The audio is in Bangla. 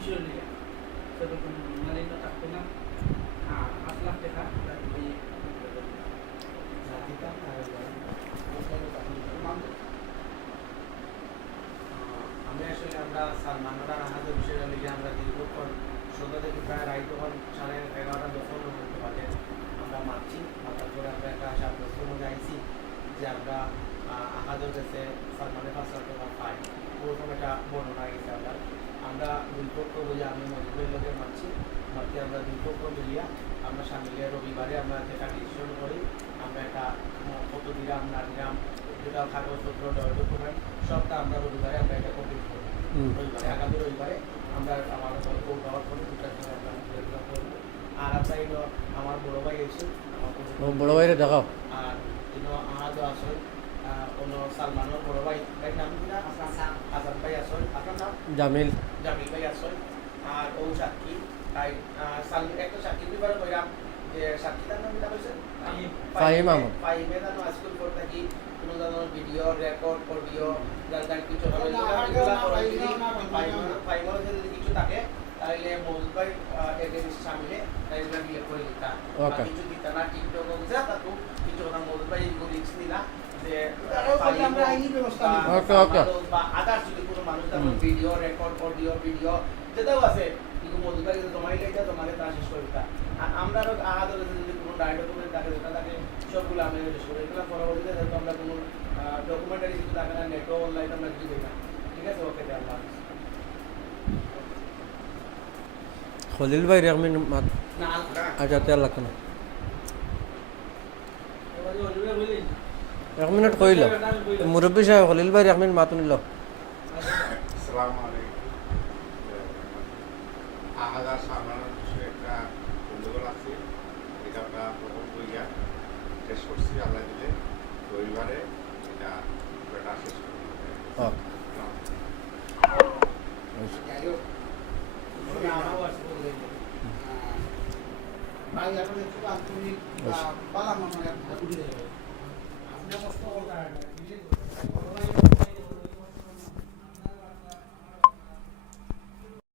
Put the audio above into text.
বিষয় নিয়ে সেরকম মালিন্য থাকতো না। 8 লাখ টাকা আমি আসলে আমরা সালমানরা আহাদের বিষয়টা নিয়ে আমরা দীর্ঘক্ষণ সন্ধ্যা থেকে প্রায় রাত তখন 11:30 যখন হতে পারে আমরা মারছি মাতার পরে আমরা একটা সাব্যস্তের মধ্যে আইছি যে আমরা আহাদের কাছে সালমানের কাছে পাই ওরকম একটা বর্ণনা গেছে আমরা দুই পক্ষ বলে আমি মজিবের লোকের মারছি মারতে আমরা দুই পক্ষ মিলিয়া আমরা সামিলে রবিবারে আমরা একটা ডিসিশন করি আমরা একটা কত দিলাম না দিলাম যেটা কাগজপত্র ডকুমেন্ট সবটা আমরা রবিবারে আমরা এটা কমপ্লিট করি রবিবারে আগামী রবিবারে আমরা আমার কোর্ট পাওয়ার পরে দুটার সময় আমরা এগুলো করবো আর আপনার এগুলো আমার বড় ভাই এসে আমার বড় ভাইরে দেখাও আর আমাদের আসল কোনো সালমানের বড় ভাই ভাই নাম কি না হাসান ভাই আসল আপনার নাম জামিল ভাই আসল আর ও সাক্ষী তাই একটা সাক্ষী বিবাহ কইরাম যে সাক্ষীটার নাম কি হয়েছে ফাহিম আহমদ ফাহিমের নাম স্কুল পড় থাকি কোনো ধরনের ভিডিও রেকর্ড অডিও যার কিছু হবে ফাহিমের যদি কিছু থাকে তাহলে মৌজুদ ভাই এগেইনস্ট সামনে তাইলে বিয়ে করে দিতা কিছু দিতা না টিকটক যা তা তো কিছু কথা মৌজুদ ভাই রিস্ক নিলা যে আমরা আইনি ব্যবস্থা বা আদার যদি কোনো মানুষ তার ভিডিও রেকর্ড অডিও ভিডিও যেটাও আছে কিন্তু মৌজুদ ভাই তোমার এটা তোমার তার শেষ করে দিতা আর আমরা আহাদের যদি কোনো ডকুমেন্ট থাকে যেটা থাকে সবগুলো আমি শেষ করে এগুলো পরবর্তীতে যেহেতু আমরা কোনো ডকুমেন্টারি কিছু থাকে না নেটও অনলাইন আমরা কিছু দিই না ঠিক আছে ওকে আল্লাহ খলিল ভাই রেখমিন মাত না আচ্ছা তেল লাগতো না 1 মিনিট কইল মুরব্বী সাহেব খলিল ভাই রেখমিন মাত নিল আসসালামু আলাইকুম আহাদা সালমানের বিষয়ে একটা গন্ডগোল আছে এটা আমরা প্রথম বইয়া শেষ করছি আল্লাহ দিলে রবিবারে এটা পুরোটা শেষ করবো ভাই আপনাদের খুব আন্তরিক বালা মনে আপনি কষ্ট করতে